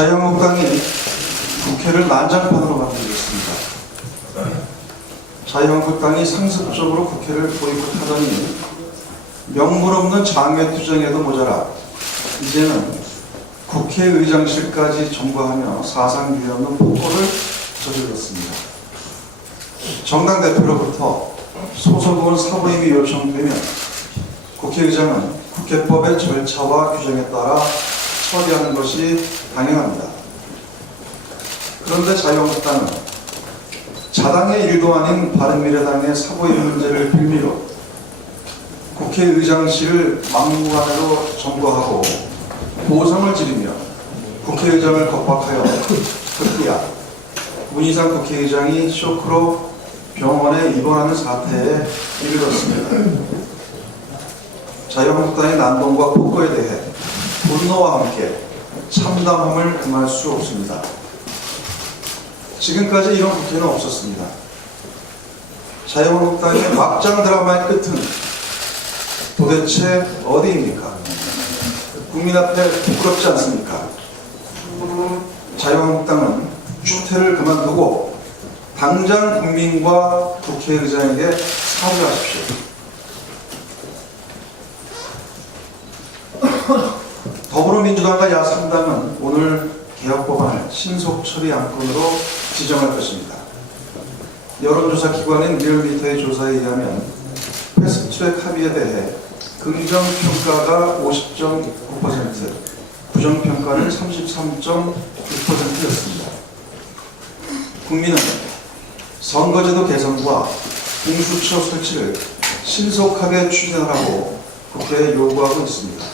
자유한국당이 국회를 난장판으로 만들겠습니다. 자유한국당이 상습적으로 국회를 보이콧하더니 명분 없는 장외투쟁에도 모자라 이제는 국회의장실까지 점거하며 사상 유례 없는 폭거를 저질렀습니다. 정당 대표로부터 소속의원 사보임이 요청되면 국회의장은 국회법의 절차와 규정에 따라 처리하는 것이 당연합니다. 그런데 자유한국당은 자당의 일도 아닌 바른미래당의 사보임 문제를 빌미로 국회의장실을 막무가내로 점거하고 보상을 지르며 국회의장을 겁박하여 급기야 문희상 국회의장이 쇼크로 병원에 입원하는 사태에 이르렀습니다. 자유한국당의 난동과 폭거에 대해 분노와 함께 참담함을 금할 수 없습니다. 지금까지 이런 국회는 없었습니다. 자유한국당의 막장 드라마의 끝은 도대체 어디입니까? 국민 앞에 부끄럽지 않습니까? 자유한국당은 추태를 그만두고 당장 국민과 국회의장에게 사죄하십시오. 더불어민주당과 야3당은 오늘 개혁법안을 신속 처리 안건으로 지정할 것입니다. 여론조사 기관인 리얼미터의 조사에 의하면 패스트트랙 합의에 대해 긍정평가가 50.9%, 부정평가는 33.6%였습니다. 국민은 선거제도 개선과 공수처 설치를 신속하게 추진하라고 국회에 요구하고 있습니다.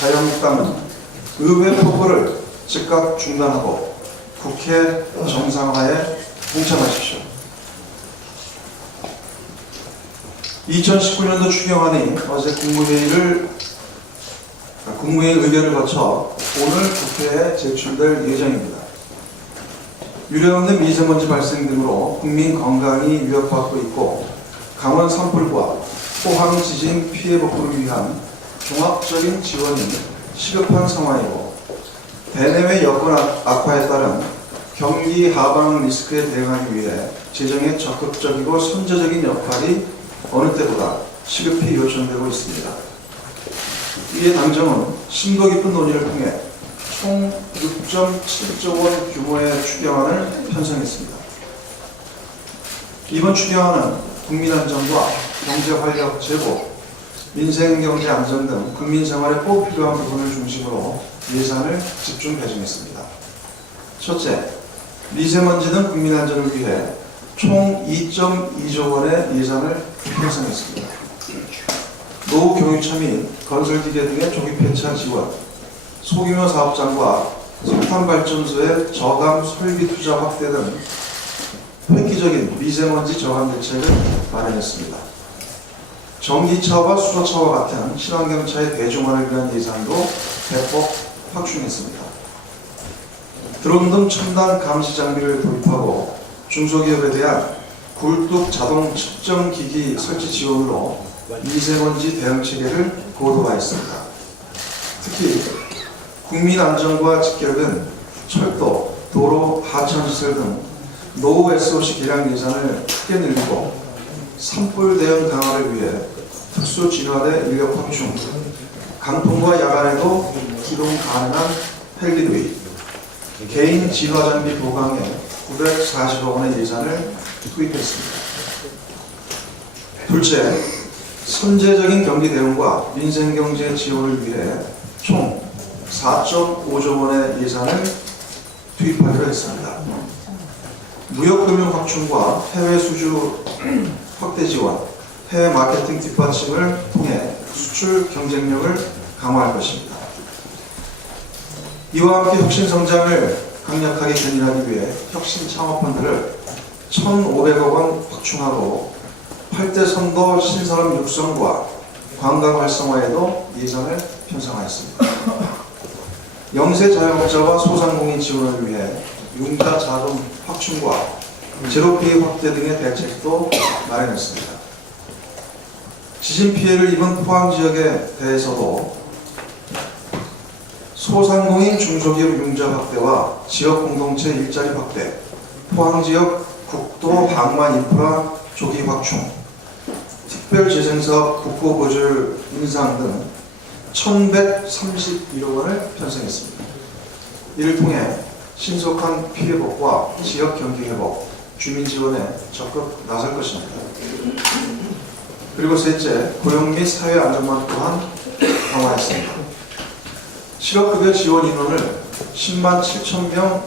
자유한국당은 의회 폭거를 즉각 중단하고 국회 정상화에 동참하십시오. 2019년도 추경안이 어제 국무회의 의결을 거쳐 오늘 국회에 제출될 예정입니다. 유례없는 미세먼지 발생 등으로 국민 건강이 위협받고 있고 강원 산불과 포항 지진 피해 복구를 위한 종합적인 지원이 시급한 상황이고 대내외 여건 악화에 따른 경기 하방 리스크에 대응하기 위해 재정의 적극적이고 선제적인 역할이 어느 때보다 시급히 요청되고 있습니다. 이에 당정은 심도 깊은 논의를 통해 총 6.7조 원 규모의 추경안을 편성했습니다. 이번 추경안은 국민안전과 경제활력 제고, 민생경제 안전 등 국민생활에 꼭 필요한 부분을 중심으로 예산을 집중 배정했습니다. 첫째, 미세먼지 등 국민안전을 위해 총 2.2조 원의 예산을 편성했습니다. 노후 교육차 및 건설기계 등의 조기 폐차 지원, 소규모 사업장과 석탄발전소의 저감 설비 투자 확대 등 획기적인 미세먼지 저감 대책을 마련했습니다. 전기차와 수소차와 같은 친환경차의 대중화를 위한 예산도 대폭 확충했습니다. 드론 등 첨단 감시 장비를 도입하고 중소기업에 대한 굴뚝 자동 측정기기 설치 지원으로 미세먼지 대응 체계를 고도화했습니다. 특히 국민 안전과 직결된 철도, 도로, 하천시설 등 노후 SOC 개량 예산을 크게 늘리고 산불 대응 강화를 위해 특수 진화대 인력 확충, 강풍과 야간에도 기동 가능한 헬기도입, 개인 진화 장비 보강에 940억 원의 예산을 투입했습니다. 둘째, 선제적인 경기 대응과 민생경제 지원을 위해 총 4.5조 원의 예산을 투입하기로 했습니다. 무역금융 확충과 해외 수주 확대 지원, 해외 마케팅 뒷받침을 통해 수출 경쟁력을 강화할 것입니다. 이와 함께 혁신 성장을 강력하게 견인하기 위해 혁신 창업펀드를 1,500억 원 확충하고 8대 선도 신산업 육성과 관광 활성화에도 예산을 편성하였습니다. 영세 자영업자와 소상공인 지원을 위해 융자 자금 확충과 제로피해 확대 등의 대책도 마련했습니다. 지진 피해를 입은 포항 지역에 대해서도 소상공인 중소기업 융자 확대와 지역 공동체 일자리 확대, 포항지역 국도 방만 인프라 조기 확충, 특별재생사업 국고보조율 인상 등 1,131억 원을 편성했습니다. 이를 통해 신속한 피해복구와 지역 경기 회복, 주민 지원에 적극 나설 것입니다. 그리고 셋째, 고용 및 사회 안전망 또한 강화했습니다. 실업급여 지원 인원을 10만 7천 명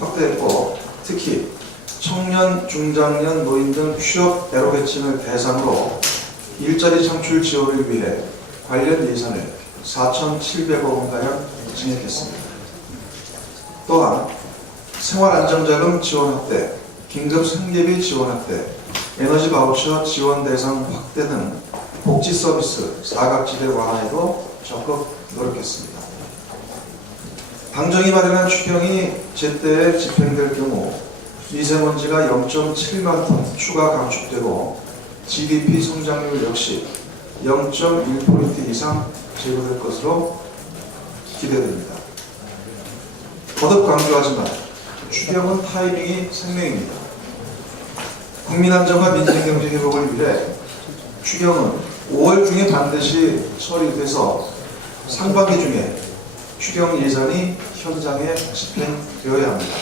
확대했고, 특히 청년, 중장년, 노인 등 취업 애로계층을 대상으로 일자리 창출 지원을 위해 관련 예산을 4,700억 원가량 증액했습니다. 또한 생활안정자금 지원 확대, 긴급 생계비 지원 확대, 에너지 바우처 지원 대상 확대 등 복지 서비스 사각지대 완화에도 적극 노력했습니다. 당정이 마련한 추경이 제때에 집행될 경우 미세먼지가 0.7만 톤 추가 감축되고 GDP 성장률 역시 0.1% 이상 제고될 것으로 기대됩니다. 거듭 강조하지만 추경은 타이밍이 생명입니다. 국민 안정과 민생 경제 회복을 위해 추경은 5월 중에 반드시 처리돼서 상반기 중에 추경 예산이 현장에 집행되어야 합니다.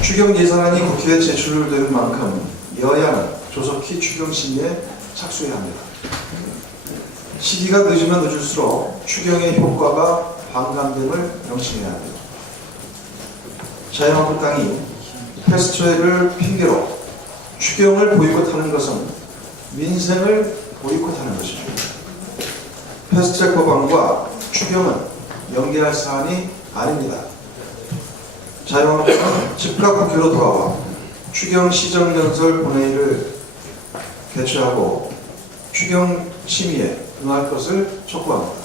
추경 예산안이 국회에 제출되는 만큼 여야는 조속히 추경 심의에 착수해야 합니다. 시기가 늦으면 늦을수록 추경의 효과가 반감됨을 명심해야 합니다. 자유한국당이 패스트트랙을 핑계로 추경을 보이콧하는 것은 민생을 보이콧하는 것이죠. 패스트트랙 법안과 추경은 연계할 사안이 아닙니다. 자유한국당은 즉각 국회로 돌아와 추경 시정연설 본회의를 개최하고 추경 심의에 응할 것을 촉구합니다.